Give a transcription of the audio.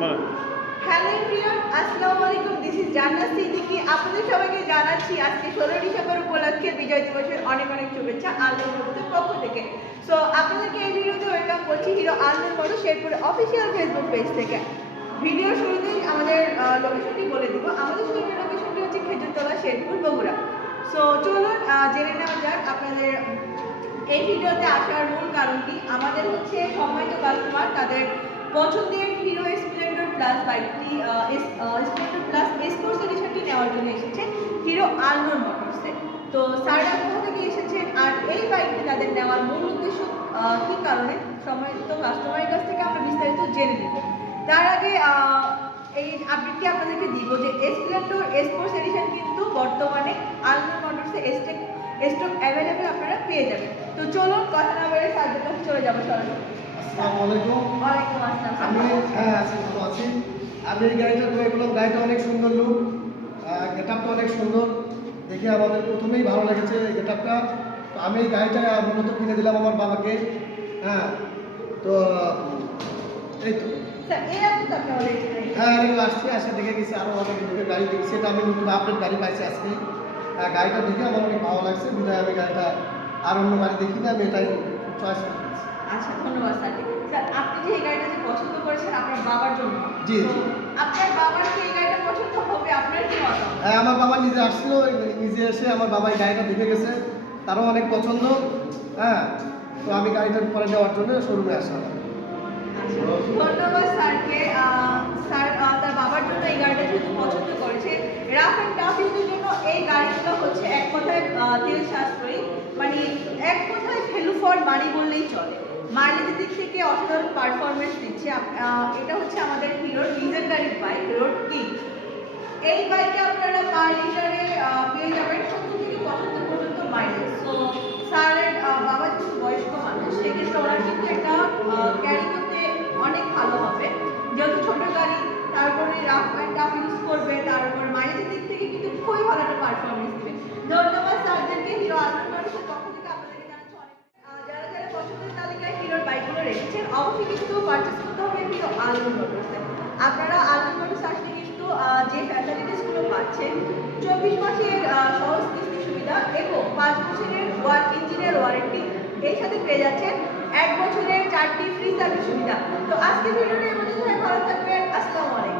বল। Hello everyone, আসসালামু আলাইকুম। This is জান্নাত সিদ্দিকী। আপনাদের সবাইকে জানাচ্ছি আজকে 16 ডিসেম্বর উপলক্ষে বিজয় দিবসের অনেক অনেক শুভেচ্ছা আনন্দ মোটরসের পক্ষ থেকে। সো আপনাদেরকে এই ভিডিওতে ওয়েলকাম করছি হিরো আনন্দ মোটর শেরপুরের অফিসিয়াল ফেসবুক পেজ থেকে। ভিডিওর শুরুতেই আমাদের লোকেশনটি বলে দিব। আমাদের শুরুর লোকেশনটি হচ্ছে খেজুরতলা, শেরপুর, বগুড়া। সো চলুন জেনে নেওয়া যাক আপনাদের এই ভিডিওতে আসার মূল কারণটি। আমাদের হচ্ছে সম্মানিত কাস্টমার তাদের পছন্দের হিরো স্প্লেন্ডার প্লাস বাইকটি স্প্লেন্ডার প্লাস স্পোর্টস এডিশনটি নেওয়ার জন্য এসেছে হিরো আলনোর মোটরসে। তো স্যাররা কোথা থেকে এসেছেন আর এই বাইকটি তাদের নেওয়ার মূল উদ্দেশ্য কী কারণে সম্মানিত কাস্টমারের কাছ থেকে আমরা বিস্তারিত জেনে নেব। তার আগে এই আপডেটটি আপনাদেরকে দিব যে স্প্লেন্ডার স্পোর্টস এডিশন কিন্তু বর্তমানে আলনোর মোটরসে স্টক অ্যাভেলেবেল আপনারা পেয়ে যাবেন। তো চলুন কথা না বলে স্যারদের কাছে চলে যাবো সরাসরি। আসসালামু আলাইকুম। ওয়ালাইকুম আসসালাম। আমি আছি, ভালো আছি। আমি এই গাড়িটা করে গেলাম। গাড়িটা অনেক সুন্দর লুক, গেটআপটা অনেক সুন্দর দেখে আমাদের প্রথমেই ভালো লেগেছে এই গেটআপটা। তো আমি এই গাড়িটা মূলত কিনে দিলাম আমার বাবাকে। হ্যাঁ, তো এই তো স্যার এর আগে তো আপনি অলরেডি হ্যাঁ, আমি আসছি দেখে গেছি, আরও অনেক লোকের গাড়ি দেখেছি। এটা আমি নতুন আপডেট গাড়ি পাইছি আজকে। গাড়িটা দেখে আমার অনেক ভালো লাগছে, বিধায় আমি গাড়িটা আর অন্য গাড়ি দেখি না, আমি এটাই চয়েস করেছি। আচ্ছা, ধন্যবাদ স্যার। স্যার আপনি যে এই গাড়িটা যে পছন্দ করেছেন আপনার বাবার জন্য, জি, তো জি। আপনার বাবার কি এই গাড়িটা পছন্দ হবে? আপনার কি মতামত? হ্যাঁ, আমার বাবা নিজে আসছিল, নিজে এসে আমার বাবা এই গাড়িটা দেখে গেছে, তারও অনেক পছন্দ। হ্যাঁ, তো আমি গাড়িটার পরে নেওয়ার জন্য শোরুমে আসলাম। আচ্ছা, ধন্যবাদ স্যারকে। স্যার তার বাবার জন্য এই গাড়িটা যেহেতু পছন্দ করেছে, রাফ অ্যান্ড টাফ ইউজের জন্য এই গাড়িগুলো হচ্ছে এক কথায় তেল সাশ্রয়ী, মানে এক কথায় ভ্যালু ফর মানি বললেই চলে। মাইলেজের দিক থেকে অসাধারণ পারফরমেন্স দিচ্ছে। এটা হচ্ছে আমাদের হিরোর লিজেন্ডারি বাইক রোড কিং। এই বাইকে আপনারা পার লিটারে পেয়ে যাবেন 70 থেকে 75 পর্যন্ত মাইলেজ। সো স্যারের বাবা যেহেতু বয়স্ক মানুষ, সেক্ষেত্রে ওনার কিন্তু একটা ক্যারি করতে অনেক ভালো হবে, যেহেতু ছোট গাড়ি, তারপরে রাফ অ্যান্ড টাফ ইউজ করবে, তারপর মাইলেজের দিক থেকে কিন্তু খুবই ভালো একটা পারফরমেন্স দেবে। ধন্যবাদ স্যারদেরকে। হিরো আলনোর মোটরসের পক্ষ থেকে আপনাদেরকে জানাচ্ছি অনেক। যারা যারা পছন্দের তালিকায় হিরোর বাইকগুলো রেখেছেন অবশ্যই কিন্তু পারচেস করতে হবে হিরো আলনোর মোটরসে। আপনারা আলনোর মোটরস আসলে কিন্তু যে ফ্যাসিলিটিসগুলো পাচ্ছেন 24 মাসের সহজ কিস্তি সুবিধা এবং 5 বছরের ইঞ্জিনের ওয়ারেন্টি, এর সাথে পেয়ে যাচ্ছেন 1 বছরের 4টি ফ্রি সার্ভিস সুবিধা। তো আজকে ভিডিওটি এই পর্যন্ত। ভালো থাকবেন। আসসালামু আলাইকুম।